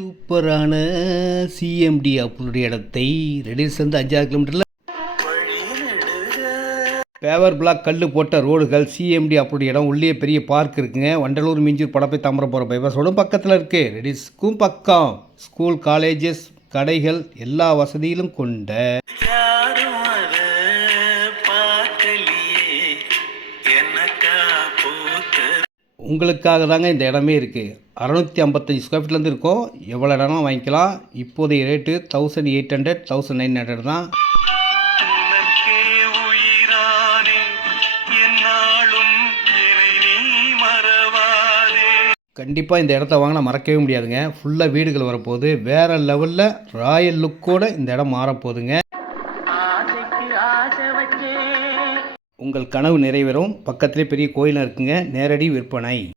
சூப்பரான சிஎம்டி அப்படின்ற இடத்தை ரெடிஸ் வந்து 5-6 கிலோமீட்டரில் பேவர் பிளாக் கல் போட்ட ரோடுகள் சிஎம்டி அப்படி இடம் உள்ளே பெரிய பார்க் இருக்குங்க. வண்டலூர் மீஞ்சூர் படப்பை தாம்பரம் போகிற பைபாஸோடும் பக்கத்தில் இருக்குது. ரெடிஸ்க்கும் பக்கம் ஸ்கூல் காலேஜஸ் கடைகள் எல்லா வசதியிலும் கொண்ட உங்களுக்காக தாங்க இந்த இடமே இருக்குது. 655 ஸ்கொயர் ஃபீட்லேருந்து இருக்கும். எவ்வளோ இடம்லாம் வாங்கிக்கலாம். இப்போதைய ரேட்டு 1800 1900 தான். கண்டிப்பாக இந்த இடத்த வாங்கினா மறக்கவே முடியாதுங்க. ஃபுல்லாக வீடுகள் வரப்போகுது. வேறு லெவலில் ராயல் லுக்கோடு இந்த இடம் மாறப்போகுதுங்க. உங்கள் கனவு நிறைவேறும். பக்கத்திலே பெரிய கோயிலும் இருக்குங்க. நேரடி விற்பனை.